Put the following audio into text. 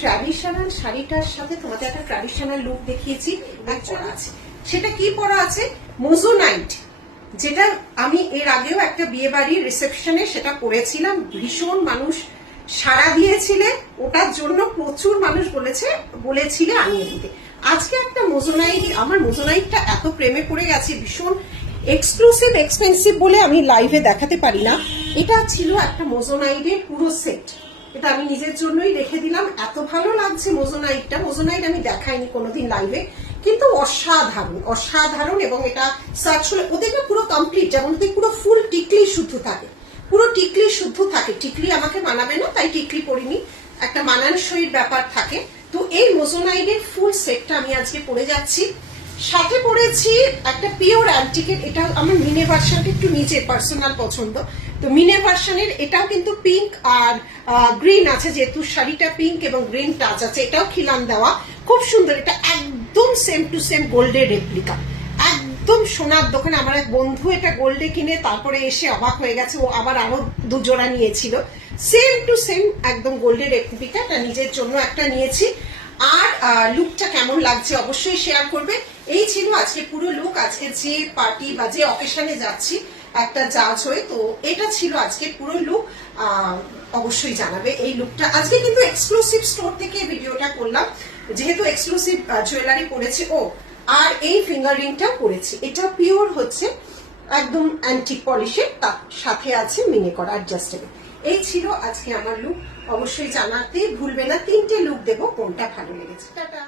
Traditional শাড়িটার সাথে তোমাদের একটা ট্র্যাডিশনাল লুক দেখিয়েছি, পরা আছে। সেটা কি পরা আছে? মোজোনাইট, যেটা আমি এর আগেও একটা বিয়ে বাড়ির রিসেপশনে সেটা পরেছিলাম, ভীষণ মানুষ সাড়া দিয়েছিলে, ওটার জন্য প্রচুর মানুষ বলেছিলে আনিয়ে দিতে। আজকে একটা মোজোনাইট, আমার মোজোনাইটটা এত প্রেমে পড়ে গেছে, ভীষণ এক্সক্লুসিভ এক্সপেন্সিভ বলে আমি লাইভে দেখাতে পারি না। এটা ছিল একটা মোজোনাইটের পুরো সেট, এটা আমি নিজের জন্যই রেখে দিলাম। এত ভালো লাগছে মোজোনাইটটা। মোজোনাইট আমি দেখাইনি কোনোদিন লাইভে, কিন্তু অসাধারণ অসাধারণ। এবং এটা সার্চ করে ওদের না পুরো কমপ্লিট, যেমন ওদের পুরো ফুল টিকলি শুদ্ধ থাকে, পুরো টিকলি শুদ্ধ থাকে। টিকলি আমাকে মানাবে না, তাই টিকলি পরিনি, একটা মানানসইর ব্যাপার থাকে। তো এই মোজোনাইটের ফুল সেটটা আমি আজকে পরে যাচ্ছি। সাথে পরেছি একটা পিওর অ্যান্টিকের, এটা আমার মিনে ভার্সনটা একটু নিচে পার্সোনাল পছন্দ, তো মিনে ভার্সনের এটাও কিন্তু পিঙ্ক আর গ্রিন আছে, যেহেতু শাড়িটা পিঙ্ক এবং গ্রিন টাচ আছে। এটাও খিলান দেওয়া, খুব সুন্দর। এটা একদম সেম টু সেম গোল্ডের রেপ্লিকা, একদম সোনার দোকানে। আমার এক বন্ধু এটা গোল্ডে কিনে তারপরে এসে অবাক হয়ে গেছে, ও আবার আরো দুজোড়া নিয়েছিল, সেম টু সেম একদম গোল্ডের রেপ্লিকা। এটা নিজের জন্য একটা নিয়েছি। আর লুকটা কেমন লাগছে অবশ্যই শেয়ার করবে। এই ছিল আজকে পুরো লুক। আজকে যে পার্টি বা যে অকেশনে যাচ্ছি একটা জাজ হয়ে, তো এটা ছিল আজকে পুরো লুক। অবশ্যই জানাবে এই লুকটা। আজকে কিন্তু এক্সক্লুসিভ স্টোর থেকে ভিডিওটা করলাম, যেহেতু এক্সক্লুসিভ জুয়েলারি পরেছি। ও আর এই ফিঙ্গার রিংটাও পরেছি, এটা পিওর হচ্ছে একদম অ্যান্টিক পলিশের, তার সাথে আছে মিনে করা অ্যাডজাস্টেবল। এই ছিল আজকে আমার লুক। অবশ্যই জানাতে ভুলবে না, 3টে লুক দেবো, কোনটা ভালো লেগেছে। টাটা।